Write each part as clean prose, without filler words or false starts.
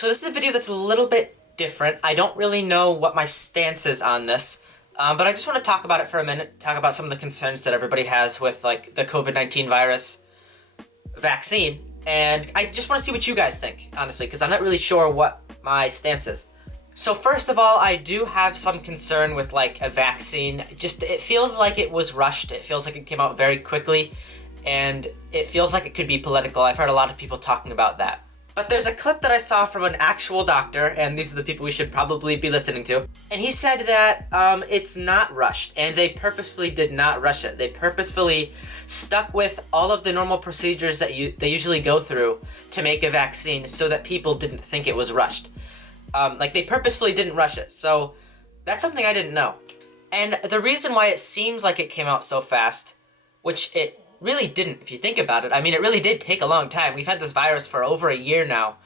So this is a video that's a little bit different. I don't really know what my stance is on this, but I just want to talk about it for a minute, talk about some of the concerns that everybody has with like the COVID-19 virus vaccine, and I just want to see what you guys think, honestly, because I'm not really sure what my stance is. So first of all, I do have some concern with like a vaccine. Just it feels like it was rushed. It feels like it came out very quickly, and it feels like it could be political. I've heard a lot of people talking about that. But there's a clip that I saw from an actual doctor, and these are the people we should probably be listening to. And he said that it's not rushed, and they purposefully did not rush it. They purposefully stuck with all of the normal procedures that they usually go through to make a vaccine so that people didn't think it was rushed. Like they purposefully didn't rush it. So that's something I didn't know. And the reason why it seems like it came out so fast, which it really didn't, if you think about it. I mean, it really did take a long time. We've had this virus for over a year now.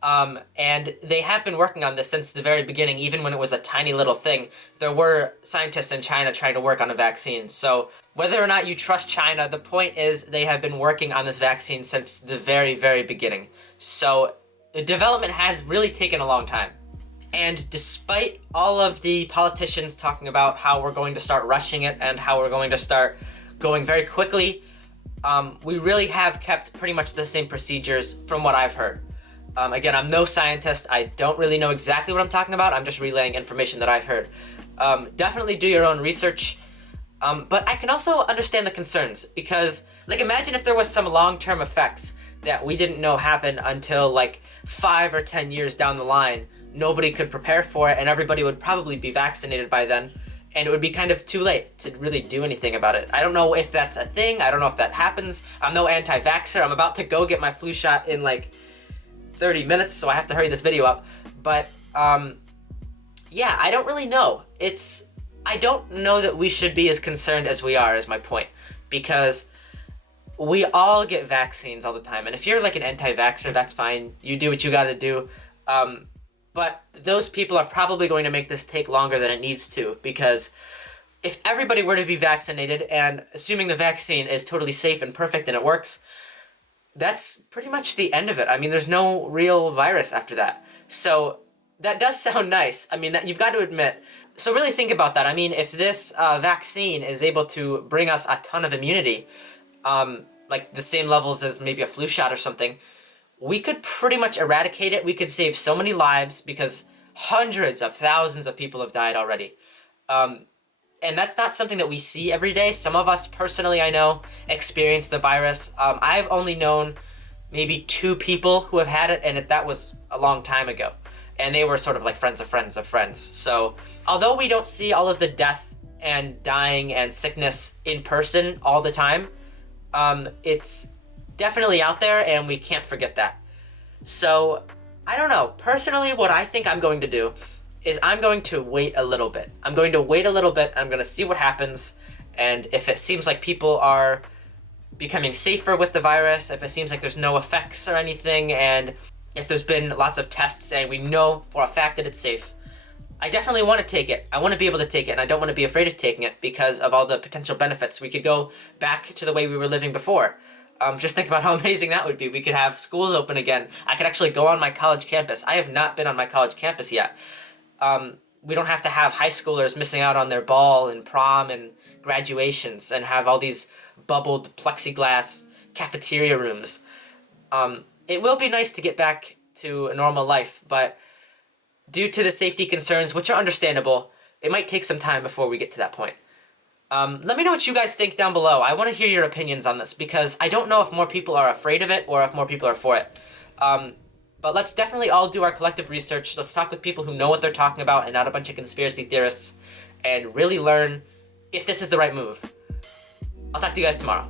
And they have been working on this since the very beginning, even when it was a tiny little thing. There were scientists in China trying to work on a vaccine. So whether or not you trust China, the point is they have been working on this vaccine since the very, very beginning. So the development has really taken a long time. And despite all of the politicians talking about how we're going to start rushing it and how we're going to start going very quickly, we really have kept pretty much the same procedures from what I've heard. Again, I'm no scientist. I don't really know exactly what I'm talking about. I'm just relaying information that I've heard. Definitely do your own research. But I can also understand the concerns because, like, imagine if there was some long-term effects that we didn't know happen until like 5 or 10 years down the line. Nobody could prepare for it, and everybody would probably be vaccinated by then. And it would be kind of too late to really do anything about it. I don't know if that's a thing. I don't know if that happens. I'm no anti-vaxxer. I'm about to go get my flu shot in like 30 minutes, so I have to hurry this video up. But, yeah, I don't really know. I don't know that we should be as concerned as we are, is my point. Because we all get vaccines all the time. And if you're like an anti-vaxxer, that's fine. You do what you gotta do. But those people are probably going to make this take longer than it needs to, because if everybody were to be vaccinated, and assuming the vaccine is totally safe and perfect and it works, that's pretty much the end of it. I mean, there's no real virus after that. So that does sound nice. I mean, that you've got to admit. So really think about that. I mean, if this vaccine is able to bring us a ton of immunity, like the same levels as maybe a flu shot or something, we could pretty much eradicate it. We could save so many lives because hundreds of thousands of people have died already. And that's not something that we see every day. Some of us personally, I know, experience the virus. I've only known maybe 2 people who have had it, and that was a long time ago. And they were sort of like friends of friends of friends. So although we don't see all of the death and dying and sickness in person all the time, it's definitely out there, and we can't forget that. So, I don't know. Personally, what I think I'm going to do is I'm going to wait a little bit. I'm going to wait a little bit. I'm going to see what happens, and if it seems like people are becoming safer with the virus, if it seems like there's no effects or anything, and if there's been lots of tests and we know for a fact that it's safe, I definitely want to take it. I want to be able to take it, and I don't want to be afraid of taking it because of all the potential benefits. We could go back to the way we were living before. Just think about how amazing that would be. We could have schools open again. I could actually go on my college campus. I have not been on my college campus yet. We don't have to have high schoolers missing out on their ball and prom and graduations and have all these bubbled plexiglass cafeteria rooms. It will be nice to get back to a normal life, but due to the safety concerns, which are understandable, it might take some time before we get to that point. Let me know what you guys think down below. I want to hear your opinions on this because I don't know if more people are afraid of it or if more people are for it. But let's definitely all do our collective research. Let's talk with people who know what they're talking about and not a bunch of conspiracy theorists, and really learn if this is the right move. I'll talk to you guys tomorrow.